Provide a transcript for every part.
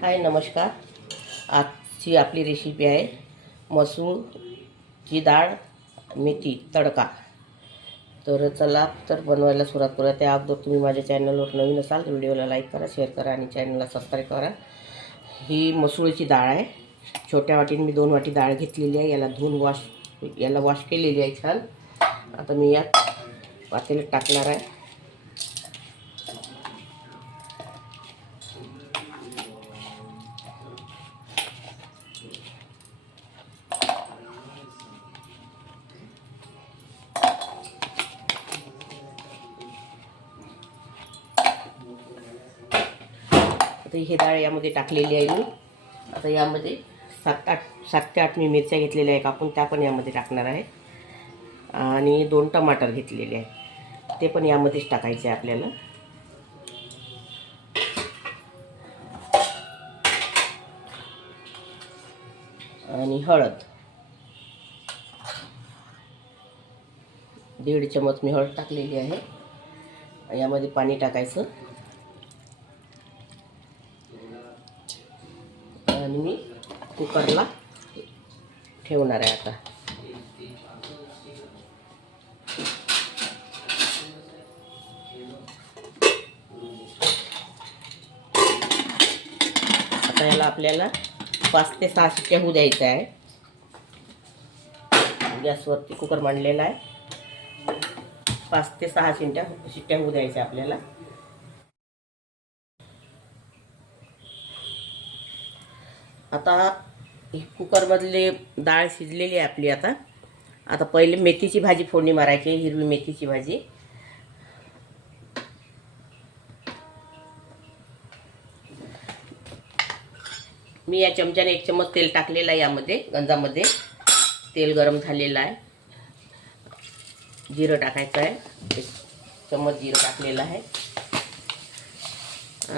हाय नमस्कार. आजची आपली रेसिपी आहे मसूरची डाळ मेथी तडका. तर चला तर बनवायला सुरुवात करूया. त्या अगोदर तुम्ही माझ्या चॅनलवर नवीन असाल तर व्हिडिओला लाईक करा शेअर करा आणि चॅनलला सबस्क्राईब करा. ही मसुळीची डाळ आहे. छोट्या वाटीने मी दोन वाटी डाळ घेतलेली आहे. याला धुवून वॉश याला वॉश केलेली आहे छान. आता मी यात पातेल्यात टाकणार आहे. आता हे डाळ यामध्ये टाकलेली आहे मी. आता यामध्ये सात आठ सात ते आठ मी मिरच्या घेतलेल्या आहे कापून त्या पण यामध्ये टाकणार आहे. आणि दोन टमाटर घेतलेले आहे ते पण यामध्येच टाकायचे आहे आपल्याला. आणि हळद. दीड चमच मी हळद टाकलेली आहे. यामध्ये पाणी टाकायचं. आणि मी कुकरला ठेवणार आहे आता. आता याला आपल्याला पाच ते सहा शिट्ट्या होऊ द्यायचं आहे. गॅसवरती कुकर मांडलेला आहे. पाच ते सहा शिट्ट्या शिट्ट्या होऊ द्यायच्या आपल्याला. आता कुकरमधले डाळ शिजलेली आहे आपली आता. आता पहिले मेथीची भाजी फोडणी मारायची आहे, हिरवी मेथीची भाजी. मी या चमच्याने एक चम्मच तेल टाकलेलं आहे यामध्ये गंजामध्ये. तेल गरम झालेलं आहे. जिरं टाकायचं आहे. एक चम्मच जिरं टाकलेलं आहे.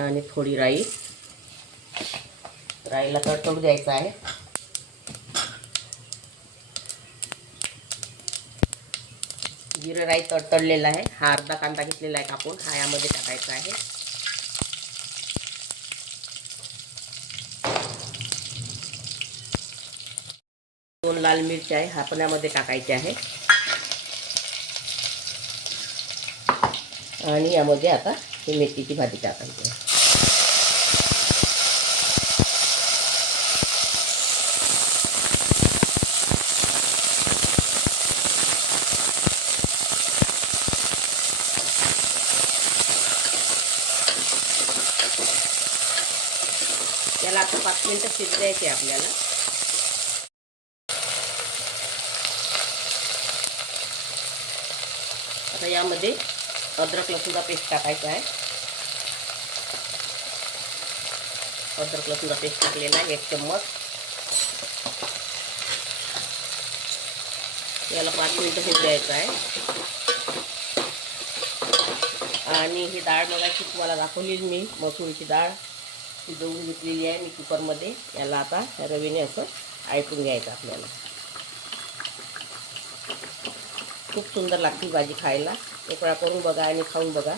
आणि थोडी राईस राईला तडतडू द्यायचं आहे. जिरं राई तडतडलेलं आहे. हा अर्धा कांदा घेतलेला आहे कापून. हा यामध्ये टाकायचा आहे. दोन लाल मिरची आहे. हा पण यामध्ये टाकायची आहे. आणि यामध्ये आता ही मेथीची भाजी टाकायची आहे. याला आता पाच मिनटं शिजवायचे आपल्याला. आता यामध्ये अद्रक लसूणचा पेस्ट टाकायचा आहे. अद्रक लसूणचा पेस्ट टाकलेला आहे एक चम्मच. याला पाच मिनटं शिजवायचं आहे. आणि ही डाळ मगाशी तुम्हाला दाखवली मी मसुरीची डाळ. शिजवून घेतलेली आहे मी कुकरमध्ये. याला आता रवीने असं ऐकून घ्यायचं आपल्याला. खूप सुंदर लागते भाजी खायला. एक वेळा करून बघा आणि खाऊन बघा.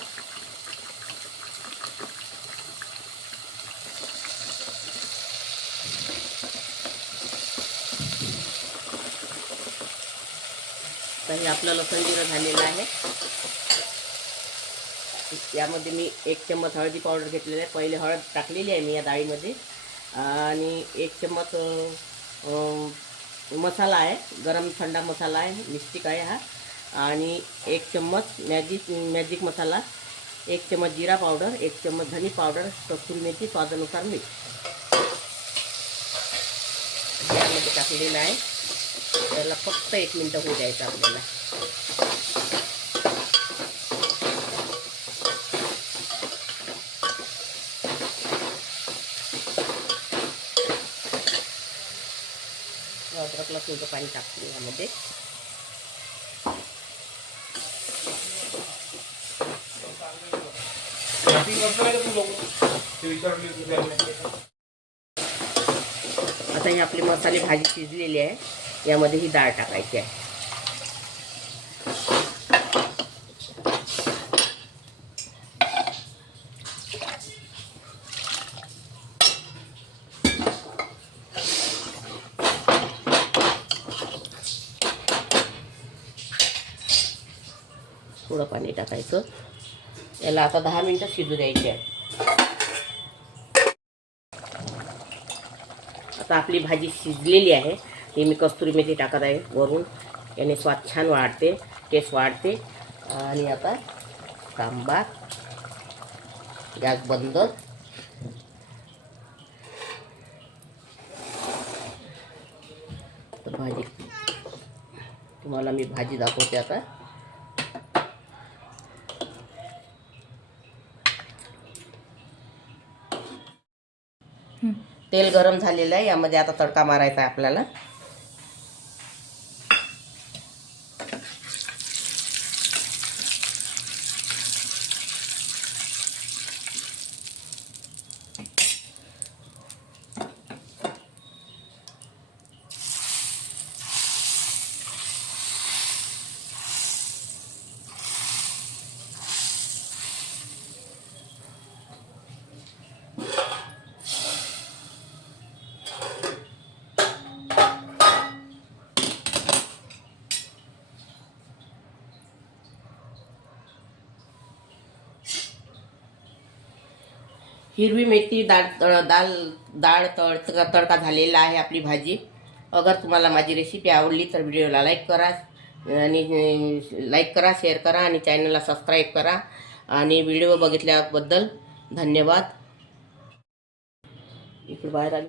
तर हे आपलं लसण जिरं झालेलं आहे. यामध्ये मी एक चम्मच हळदी पावडर घेतलेलं आहे. पहिले हळद टाकलेली आहे मी या डाळीमध्ये. आणि एक चम्मच मसाला आहे. गरम थंडा मसाला आहे. मिस्टिक आहे हा. आणि एक चम्मच मॅजिक मॅजिक मसाला. एक चम्मच जिरा पावडर. एक चम्मच धनी पावडर. कस्तुरी मेथी स्वादानुसार मीठ. यामध्ये टाकलेलं आहे. त्याला फक्त एक मिनटं होऊ द्यायचं आपल्याला. अद्रक लसूणचं पाणी टाकते यामध्ये. आता ही आपली मसाले भाजी शिजलेली आहे. यामध्ये ही डाळ टाकायची आहे. थोडं पाणी टाकायचं. याला आता दहा मिनटं शिजू द्यायची आहे आता आपली भाजी शिजलेली आहे. हे मी कस्तुरी मेथी टाकत आहे वरून. याने स्वाद छान वाढते टेस्ट वाढते. आणि आता सांबार. गॅस बंद. तर भाजी. तुम्हाला मी भाजी दाखवते आता. तेल गरम झालेलं आहे. यामध्ये आता तडका मारायचा आहे आपल्याला. हिरवी मेथी डाळ तळ- दाल डाळ तळ तडका झालेला आहे आपली भाजी. अगर तुम्हाला माझी रेसिपी आवडली तर व्हिडिओला लाईक करा. आणि लाईक करा शेअर करा आणि चॅनलला सबस्क्राईब करा. आणि व्हिडिओ बघितल्याबद्दल धन्यवाद. इकडे बाहेर आली.